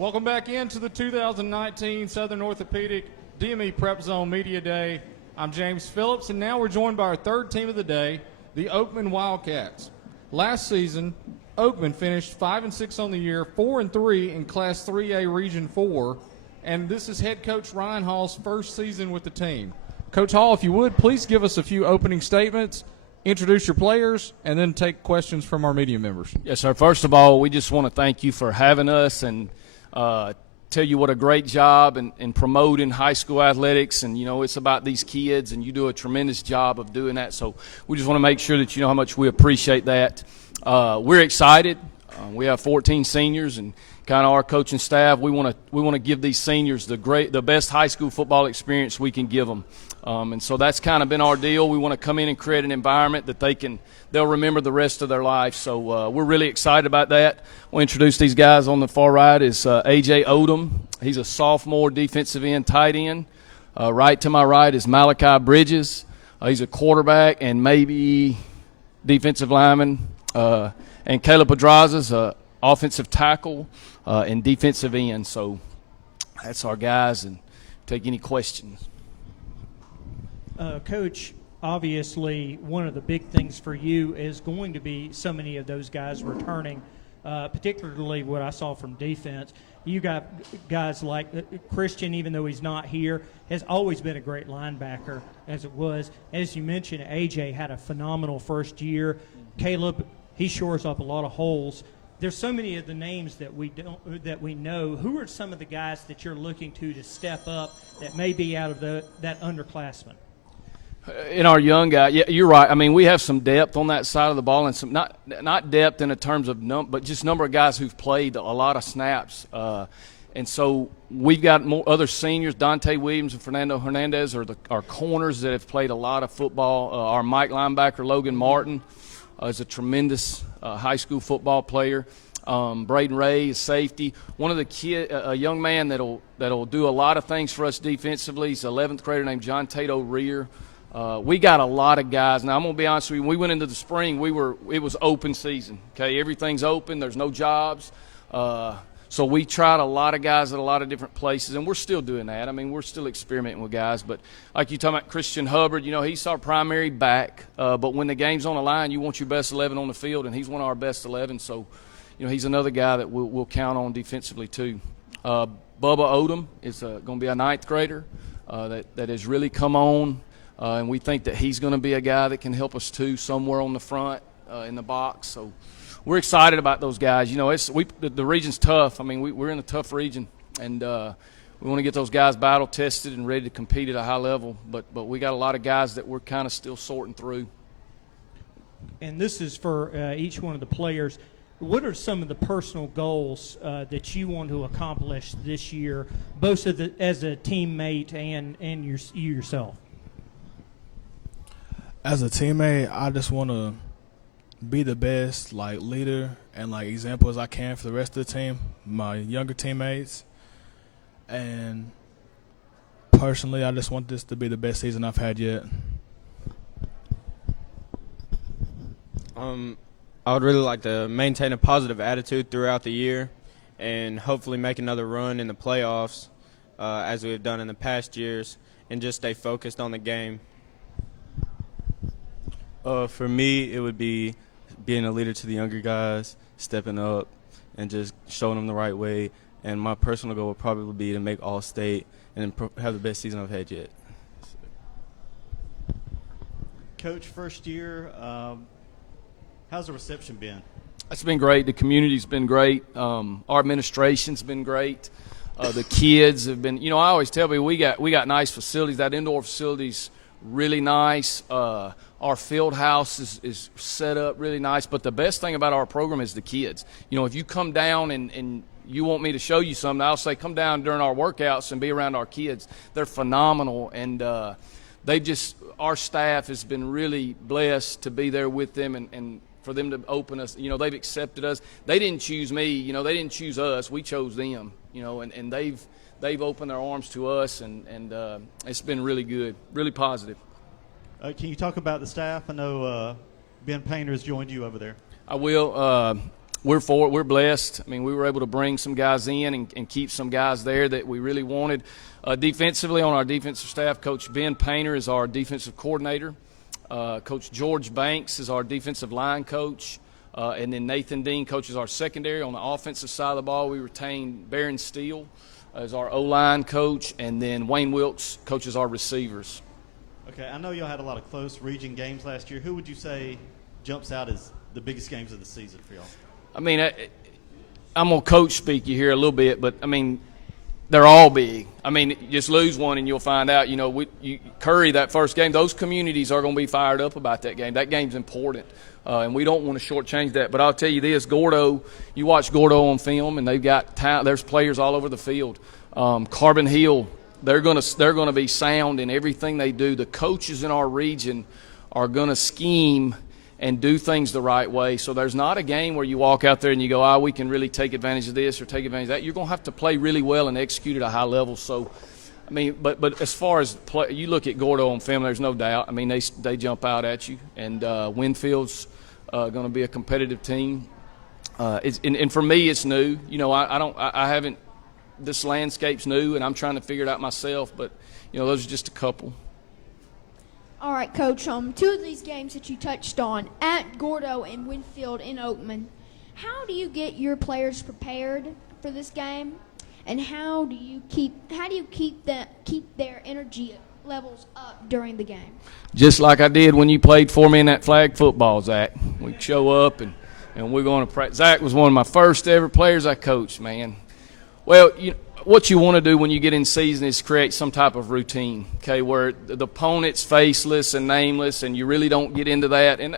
Welcome back into the 2019 Southern Orthopedic DME PrepZone Media Day. I'm James Phillips, and now we're joined by our third team of the day, the Oakman Wildcats. Last season, Oakman finished 5-6 on the year, 4-3 in Class 3A Region 4, and this is head coach Ryan Hall's first season with the team. Coach Hall, if you would, please give us a few opening statements, introduce your players, and then take questions from our media members. Yes, sir. First of all, we just want to thank you for having us and tell you what a great job in promoting high school athletics. And, you know, it's about these kids, and you do a tremendous job of doing that. So we just want to make sure that you know how much we appreciate that. We're excited. We have 14 seniors, and kind of our coaching staff, we want to give these seniors the best high school football experience we can give them. And so that's kind of been our deal. We want to come in and create an environment that they'll remember the rest of their life. So we're really excited about that. We'll introduce these guys. On the far right is A.J. Odom. He's a sophomore defensive end, tight end. Right to my right is Malachi Bridges. He's a quarterback and maybe defensive lineman. And Caleb Pedraza's offensive tackle and defensive end. So that's our guys, and take any questions. Coach, obviously one of the big things for you is going to be so many of those guys returning, particularly what I saw from defense. You got guys like Christian, even though he's not here, has always been a great linebacker as it was. As you mentioned, AJ had a phenomenal first year. Caleb, he shores up a lot of holes. There's so many of the names that we know. Who are some of the guys that you're looking to step up that may be out of that underclassmen? In our young guy, yeah, you're right. I mean, we have some depth on that side of the ball, and some not depth in terms of but just number of guys who've played a lot of snaps. And so we've got more other seniors. Dante Williams and Fernando Hernandez are our corners that have played a lot of football. Our Mike linebacker, Logan Martin, is a tremendous high school football player. Braden Ray is safety. One of the a young man that'll do a lot of things for us defensively. He's an 11th grader named John Tate O'Rear. We got a lot of guys. Now, I'm going to be honest with you. When we went into the spring, it was open season. Okay, everything's open. There's no jobs. So we tried a lot of guys at a lot of different places, and we're still doing that. I mean, we're still experimenting with guys. But like you talking about Christian Hubbard, you know, he's our primary back. But when the game's on the line, you want your best 11 on the field, and he's one of our best 11. So, you know, he's another guy that we'll count on defensively too. Bubba Odom is going to be a 9th grader that has really come on. And we think that he's going to be a guy that can help us too, somewhere on the front in the box. So we're excited about those guys. You know, the region's tough. I mean, we're in a tough region, and we want to get those guys battle tested and ready to compete at a high level. But we got a lot of guys that we're kind of still sorting through. And this is for each one of the players. What are some of the personal goals that you want to accomplish this year, both as a teammate and you yourself? As a teammate, I just want to be the best leader and example as I can for the rest of the team, my younger teammates. And personally, I just want this to be the best season I've had yet. I would really like to maintain a positive attitude throughout the year and hopefully make another run in the playoffs as we have done in the past years, and just stay focused on the game. For me, it would be being a leader to the younger guys, stepping up, and just showing them the right way. And my personal goal would probably be to make All-State and have the best season I've had yet. Coach, first year, how's the reception been? It's been great. The community's been great. Our administration's been great. The kids have been. You know, I always tell people we got nice facilities. That indoor facility's really nice. Our field house is set up really nice. But the best thing about our program is the kids. You know, if you come down and you want me to show you something, I'll say come down during our workouts and be around our kids. They're phenomenal, and our staff has been really blessed to be there with them and for them to open us. You know, they've accepted us. They didn't choose me. You know, they didn't choose us. We chose them. You know, and they've opened their arms to us, and it's been really good, really positive. Can you talk about the staff? I know Ben Painter has joined you over there. I will. we're blessed. I mean, we were able to bring some guys in and keep some guys there that we really wanted. Defensively, on our defensive staff, Coach Ben Painter is our defensive coordinator. Coach George Banks is our defensive line coach. And then Nathan Dean coaches our secondary. On the offensive side of the ball, we retain Barron Steele as our O-line coach, and then Wayne Wilkes coaches our receivers. Okay, I know y'all had a lot of close region games last year. Who would you say jumps out as the biggest games of the season for y'all? I mean, I'm going to coach speak you here a little bit, but, I mean, they're all big. I mean, you just lose one and you'll find out, Curry, that first game, those communities are going to be fired up about that game. That game's important, and we don't want to shortchange that. But I'll tell you this, Gordo, you watch Gordo on film, and they've got there's players all over the field. Carbon Hill, they're going to be sound in everything they do. The coaches in our region are going to scheme and do things the right way. So there's not a game where you walk out there and you go, we can really take advantage of this or take advantage of that. You're going to have to play really well and execute at a high level. So, I mean, but as far as play, you look at Gordo on film, there's no doubt. I mean, they jump out at you. And Winfield's going to be a competitive team. And for me, it's new. I haven't – this landscape's new, and I'm trying to figure it out myself. But, those are just a couple. All right, Coach. Two of these games that you touched on, at Gordo and Winfield in Oakman, how do you get your players prepared for this game, and how do you keep their energy levels up during the game? Just like I did when you played for me in that flag football, Zach. We show up and we're going to practice. Zach was one of my first ever players I coached, man. Well, what you want to do when you get in season is create some type of routine, okay, where the opponent's faceless and nameless, and you really don't get into that. And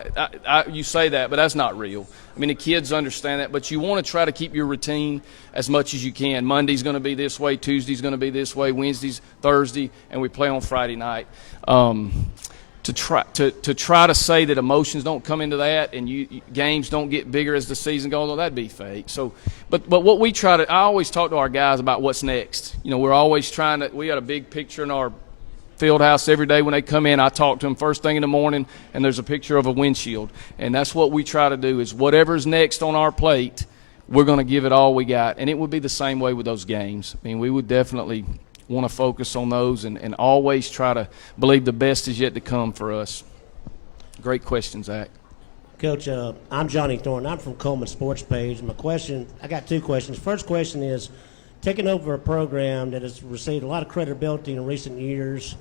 you say that, but that's not real. I mean, the kids understand that, but you want to try to keep your routine as much as you can. Monday's going to be this way, Tuesday's going to be this way, Wednesday's Thursday, and we play on Friday night. To try to say that emotions don't come into that and games don't get bigger as the season goes on, that'd be fake. So, but what we I always talk to our guys about what's next. We're always we got a big picture in our field house every day when they come in. I talk to them first thing in the morning, and there's a picture of a windshield. And that's what we try to do is whatever's next on our plate, we're going to give it all we got. And it would be the same way with those games. I mean, we would definitely want to focus on those and always try to believe the best is yet to come for us. Great question, Zach. Coach, I'm Johnny Thornton. I'm from Coleman Sports Page. I got two questions. First question is, taking over a program that has received a lot of credibility in recent years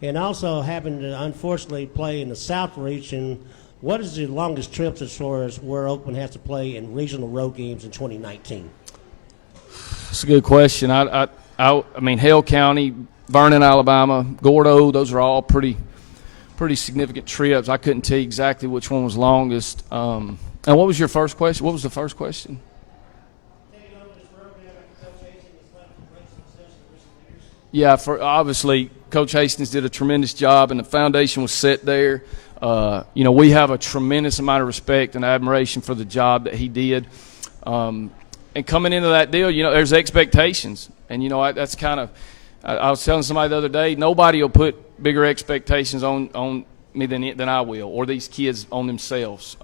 and also having to unfortunately play in the South region, what is the longest trips as far as where Oakman has to play in regional road games in 2019? That's a good question. I mean, Hale County, Vernon, Alabama, Gordo, those are all pretty significant trips. I couldn't tell you exactly which one was longest. And what was your first question? What was the first question? Yeah, obviously, Coach Hastings did a tremendous job, and the foundation was set there. We have a tremendous amount of respect and admiration for the job that he did. And coming into that deal, there's expectations. And, that's kind of – I was telling somebody the other day, nobody will put bigger expectations on me than I will, or these kids on themselves.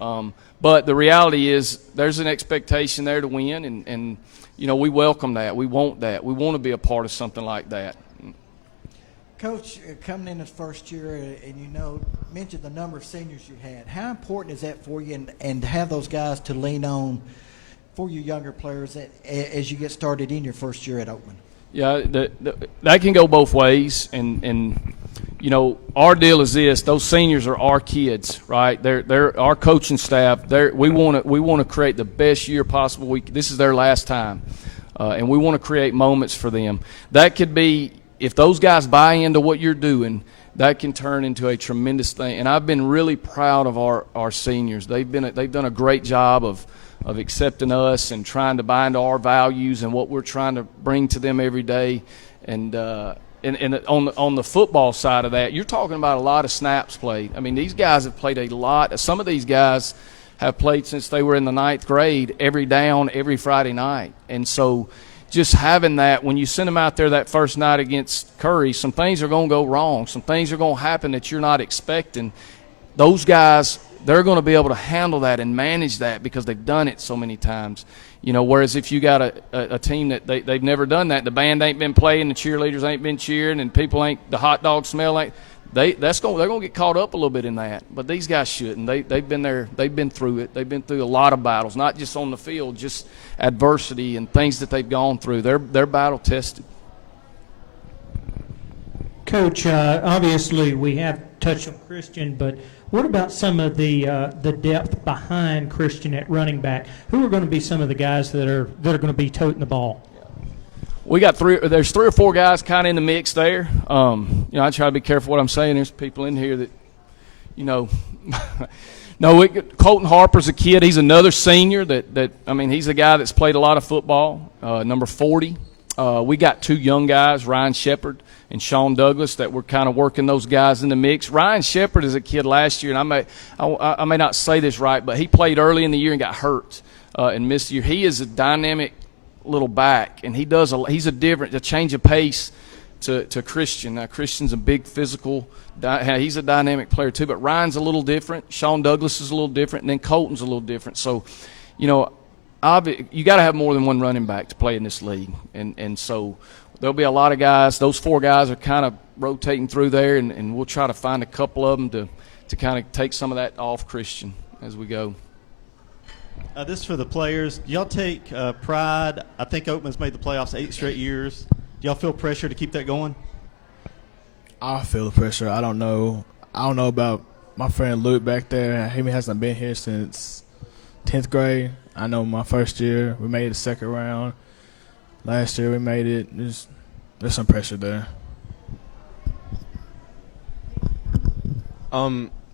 But the reality is there's an expectation there to win, and we welcome that. We want that. We want to be a part of something like that. Coach, coming in his first year, and mentioned the number of seniors you had. How important is that for you, and to have those guys to lean on for your younger players as you get started in your first year at Oakman? Yeah, that can go both ways, and our deal is this: those seniors are our kids, right? They're our coaching staff. We want to create the best year possible. This is their last time, and we want to create moments for them. That could be, if those guys buy into what you're doing, that can turn into a tremendous thing. And I've been really proud of our seniors. They've done a great job of accepting us and trying to buy into our values and what we're trying to bring to them every day. And on the football side of that, you're talking about a lot of snaps played. I mean, these guys have played a lot. Some of these guys have played since they were in the 9th grade, every down, every Friday night. And so just having that, when you send them out there that first night against Curry, some things are going to go wrong. Some things are going to happen that you're not expecting. Those guys they're going to be able to handle that and manage that because they've done it so many times. Whereas if you got a team that they've never done that, the band ain't been playing, the cheerleaders ain't been cheering, and people ain't, the hot dog smell ain't, they're going to get caught up a little bit in that. But these guys shouldn't. They've been there. They've been through it. They've been through a lot of battles, not just on the field, just adversity and things that they've gone through. They're battle tested. Coach, obviously we have touched on Christian, but what about some of the depth behind Christian at running back? Who are going to be some of the guys that are going to be toting the ball? We got there's 3 or 4 guys kind of in the mix there. I try to be careful what I'm saying. There's people in here that, No, Colton Harper's a kid. He's another senior he's a guy that's played a lot of football, number 40. We got 2 young guys, Ryan Shepard and Sean Douglas, that we're kind of working those guys in the mix. Ryan Shepard is a kid last year, and I may not say this right, but he played early in the year and got hurt and missed the year. He is a dynamic little back, and he's a change of pace to Christian. Now, Christian's a big physical. He's a dynamic player too, but Ryan's a little different. Sean Douglas is a little different, and then Colton's a little different. So, you got to have more than one running back to play in this league, and so there'll be a lot of guys. Those 4 guys are kind of rotating through there, and we'll try to find a couple of them to kind of take some of that off Christian as we go. This is for the players. Do y'all take pride? I think Oakman's made the playoffs 8 straight years. Do y'all feel pressure to keep that going? I feel the pressure. I don't know about my friend Luke back there. He hasn't been here since 10th grade. I know my first year we made the second round. Last year we made it. There's some pressure there.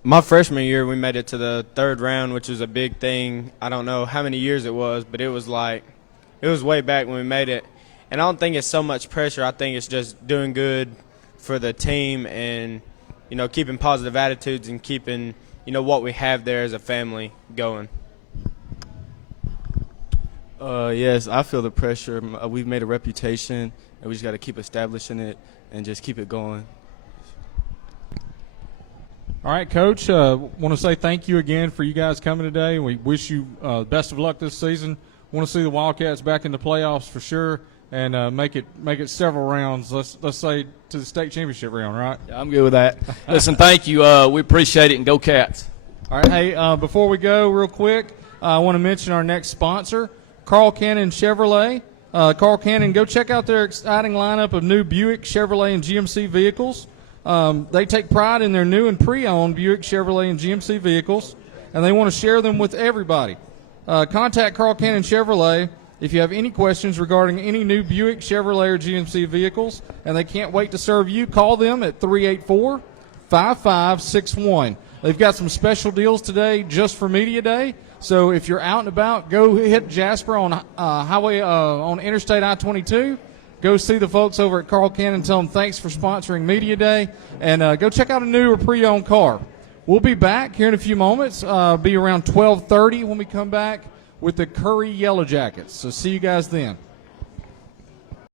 My freshman year we made it to the 3rd round, which was a big thing. I don't know how many years it was, but it was way back when we made it. And I don't think it's so much pressure. I think it's just doing good for the team and, keeping positive attitudes and keeping, what we have there as a family going. Yes, I feel the pressure. We've made a reputation, and we just got to keep establishing it and just keep it going. All right, Coach, want to say thank you again for you guys coming today. We wish you best of luck this season. Want to see the Wildcats back in the playoffs for sure, and make it several rounds. Let's say to the state championship round, right? Yeah, I'm good with that. Listen, thank you. We appreciate it, and go Cats. All right, hey, before we go real quick, I want to mention our next sponsor, Carl Cannon Chevrolet. Carl Cannon, go check out their exciting lineup of new Buick, Chevrolet, and GMC vehicles. They take pride in their new and pre-owned Buick, Chevrolet, and GMC vehicles, and they want to share them with everybody. Contact Carl Cannon Chevrolet if you have any questions regarding any new Buick, Chevrolet, or GMC vehicles, and they can't wait to serve you. Call them at 384-5561. They've got some special deals today just for Media Day. So if you're out and about, go hit Jasper on on Interstate I-22. Go see the folks over at Carl Cannon. Tell them thanks for sponsoring Media Day. And go check out a new or pre-owned car. We'll be back here in a few moments. Be around 12:30 when we come back with the Curry Yellow Jackets. So see you guys then.